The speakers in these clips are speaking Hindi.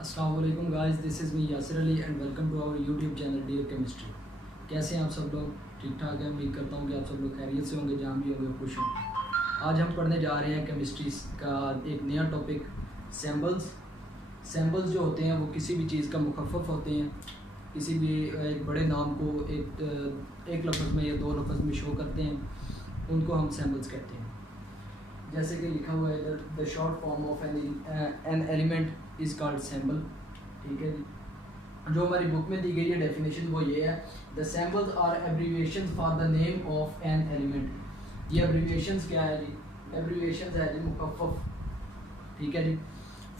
अस्सलाम वालेकुम guys, this is me Yasir Ali and welcome to our YouTube channel dear chemistry. कैसे हैं आप सब लोग? ठीक ठाक है। उम्मीद करता हूँ कि आप सब लोग खैरियत से होंगे, जहाँ भी होंगे खुश हों। आज हम पढ़ने जा रहे हैं केमिस्ट्री का एक नया टॉपिक, सैम्बल्स। सैम्बल्स जो होते हैं वो किसी भी चीज़ का मुखफ़फ़ होते हैं। किसी भी एक बड़े नाम को एक लफ्ज़ में या दो लफ्ज़ में शो करते हैं, उनको हम सैम्बल्स कहते हैं। जैसे कि लिखा हुआ है इधर, the short form of an element is called sample. ठीक है जी। जो हमारी बुक में दी गई है डेफिनेशन वो ये है, the symbols are abbreviation for the name of an element. ये एब्रीविएशंस क्या है जी? एब्रीविएशंस है जी मुखफ़फ़। ठीक है जी।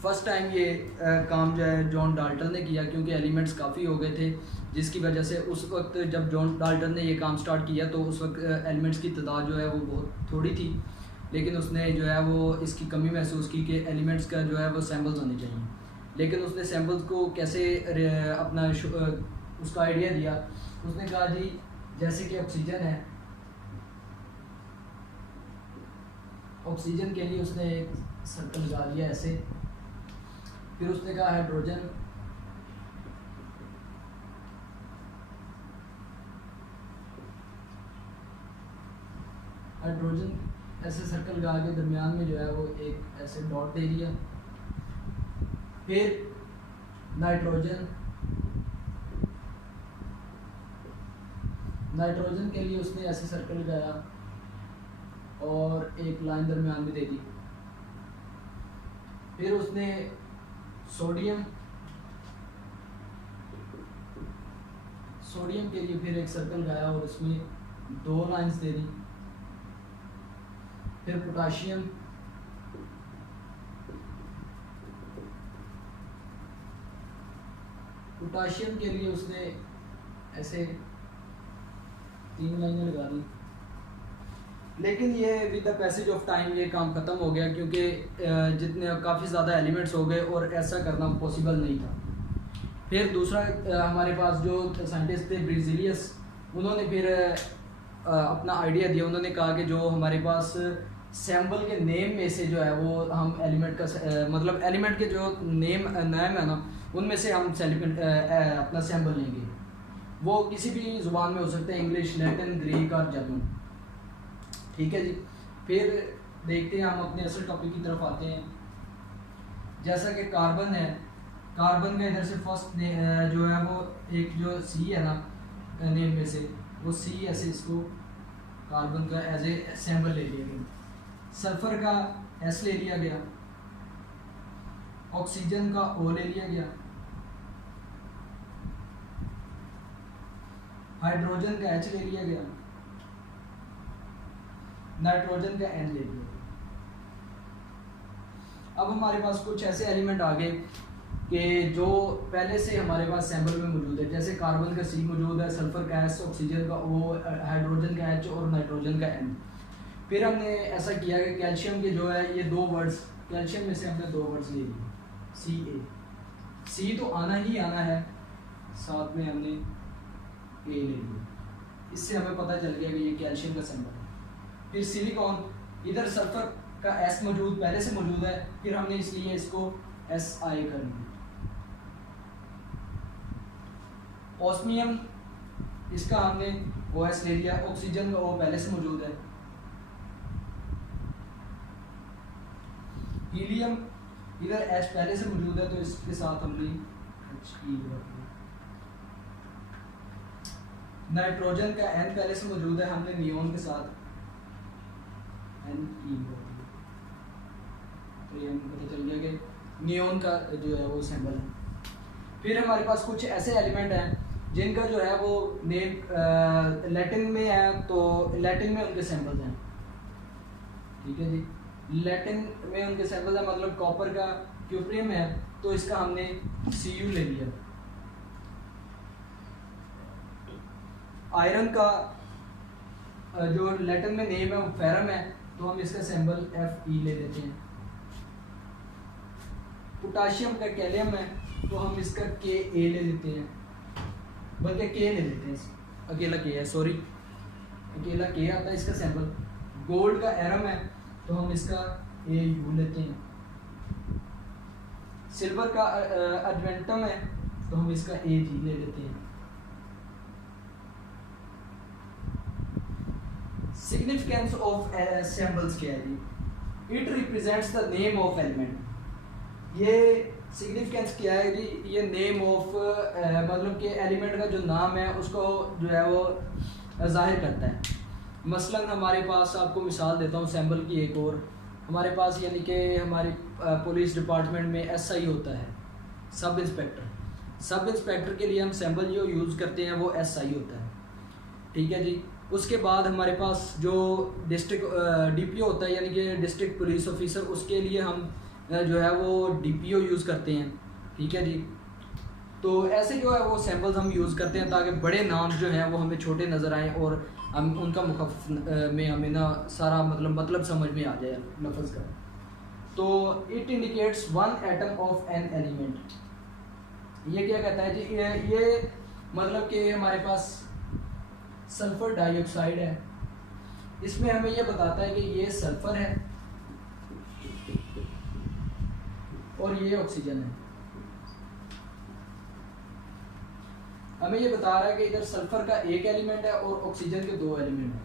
फर्स्ट टाइम ये काम जो है जॉन डाल्टन ने किया, क्योंकि एलिमेंट्स काफ़ी हो गए थे, जिसकी वजह से उस वक्त जब जॉन डाल्टन ने ये काम स्टार्ट किया तो उस वक्त एलिमेंट्स की तादाद जो है वो बहुत थोड़ी थी। लेकिन उसने जो है वो इसकी कमी महसूस की कि एलिमेंट्स का जो है वो सैम्बल्स होने चाहिए। लेकिन उसने सैम्बल्स को कैसे अपना उसका आइडिया दिया। उसने कहा जी, जैसे कि ऑक्सीजन है, ऑक्सीजन के लिए उसने एक सर्कल लगा दिया ऐसे। फिर उसने कहा हाइड्रोजन, हाइड्रोजन ऐसे सर्कल लगा के दरमियान में जो है वो एक ऐसे डॉट दे दिया। फिर नाइट्रोजन, नाइट्रोजन के लिए उसने ऐसे सर्कल लगाया और एक लाइन दरमियान में दे दी। फिर उसने सोडियम, सोडियम के लिए फिर एक सर्कल लगाया और उसमें दो लाइंस दे दी। फिर पोटाशियम, पोटाशियम के लिए उसने ऐसे तीन लाइनें लगा दी। लेकिन ये with the passage of time ये काम ख़त्म हो गया, क्योंकि जितने काफ़ी ज़्यादा एलिमेंट्स हो गए और ऐसा करना पॉसिबल नहीं था। फिर दूसरा हमारे पास जो साइंटिस्ट थे ब्रिजिलियस, उन्होंने फिर अपना आइडिया दिया। उन्होंने कहा कि जो हमारे पास सैम्बल के नेम में से जो है वो हम एलिमेंट का मतलब एलिमेंट के जो नेम है ना, उनमें से हम अपना सैम्बल लेंगे। वो किसी भी ज़ुबान में हो सकते हैं, इंग्लिश, लैटिन, ग्रीक और जर्मन। ठीक है जी। फिर देखते हैं, हम अपने असल टॉपिक की तरफ आते हैं। जैसा कि कार्बन है, कार्बन का इधर से फर्स्ट जो है वो एक जो सी है ना नेम में से, वो सी ऐसे इसको कार्बन का एज ए सैम्बल ले लिया गया। सल्फर का एस ले लिया गया, ऑक्सीजन का ओ ले लिया गया, हाइड्रोजन का एच ले लिया गया, नाइट्रोजन का एन ले लिया गया। अब हमारे पास कुछ ऐसे एलिमेंट आ गए कि जो पहले से हमारे पास सैम्बल में मौजूद है। जैसे कार्बन का सी मौजूद है, सल्फर का एस, ऑक्सीजन का ओ, हाइड्रोजन का एच और नाइट्रोजन का एन। फिर हमने ऐसा किया कि कैल्शियम के जो है ये दो वर्ड्स, कैल्शियम में से हमने दो वर्ड्स ले लिए, सी ए। सी तो आना ही आना है, साथ में हमने ए ले लिया। इससे हमें पता चल गया कि ये कैल्शियम का सैम्बल है। फिर सिलिकॉन, इधर सल्फर का एस मौजूद पहले से मौजूद है, फिर हमने इसलिए इसको एस आई कर दिया। ऑस्मियम, इसका हमने ओ एस ले लिया, ऑक्सीजन का ओ पहले से मौजूद है। हीलियम, इधर एच पहले से मौजूद है तो इसके साथ हमने एच ई रख दिया। नाइट्रोजन का एन पहले से मौजूद है, हमने नियोन के साथ एन ई रख दिया। तो ये हमें पता चल गया कि नियोन का जो है वो सिंबल है। फिर हमारे पास कुछ ऐसे एलिमेंट हैं जिनका जो है वो नेम लैटिन में है, तो लैटिन में उनके सैंपल्स हैं। ठीक है जी। लैटिन में उनके सैंपल्स हैं, मतलब कॉपर का क्यूप्रियम है तो इसका हमने Cu ले लिया। आयरन का जो लैटिन में नेम है वो फेरम है, तो हम इसका सिंबल Fe ले लेते हैं। पोटाशियम का कैलियम है तो हम इसका Ka ले लेते हैं, बल्कि K ले लेते हैं, अकेला K है, सॉरी अकेला K आता है इसका सैंपल। गोल्ड का एरम है तो हम इसका AU लेते हैं। सिल्वर का एडवेंटम है तो हम इसका ए जी ले लेते हैं। सिग्निफिकेंस ऑफ सिंबल्स क्या है जी? It represents the name of element. ये सिग्निफिकेंस क्या है जी? ये नेम ऑफ मतलब कि एलिमेंट का जो नाम है उसको जो है वो जाहिर करता है। मसलन हमारे पास, आपको मिसाल देता हूँ सिंबल की एक और, हमारे पास यानी कि हमारी पुलिस डिपार्टमेंट में एसआई होता है, सब इंस्पेक्टर। सब इंस्पेक्टर के लिए हम सिंबल जो यूज़ करते हैं वो एसआई होता है, ठीक है जी। उसके बाद हमारे पास जो डिस्ट्रिक्ट डीपीओ होता है यानी कि डिस्ट्रिक्ट पुलिस ऑफिसर, उसके लिए हम जो है वो डीपीओ यूज़ करते हैं, ठीक है जी। तो ऐसे जो है वो सिंबल्स हम यूज़ करते हैं ताकि बड़े नाम जो हैं वो हमें छोटे नज़र आएँ और हम उनका मुखफ़ में हमें ना सारा मतलब समझ में आ जाए लफ्ज़ का। तो it indicates one atom of an element. ये क्या कहता है जी? ये मतलब कि हमारे पास सल्फर डाइऑक्साइड है, इसमें हमें ये बताता है कि ये सल्फर है और ये ऑक्सीजन है। हमें ये बता रहा है कि इधर सल्फर का एक एलिमेंट है और ऑक्सीजन के दो एलिमेंट हैं।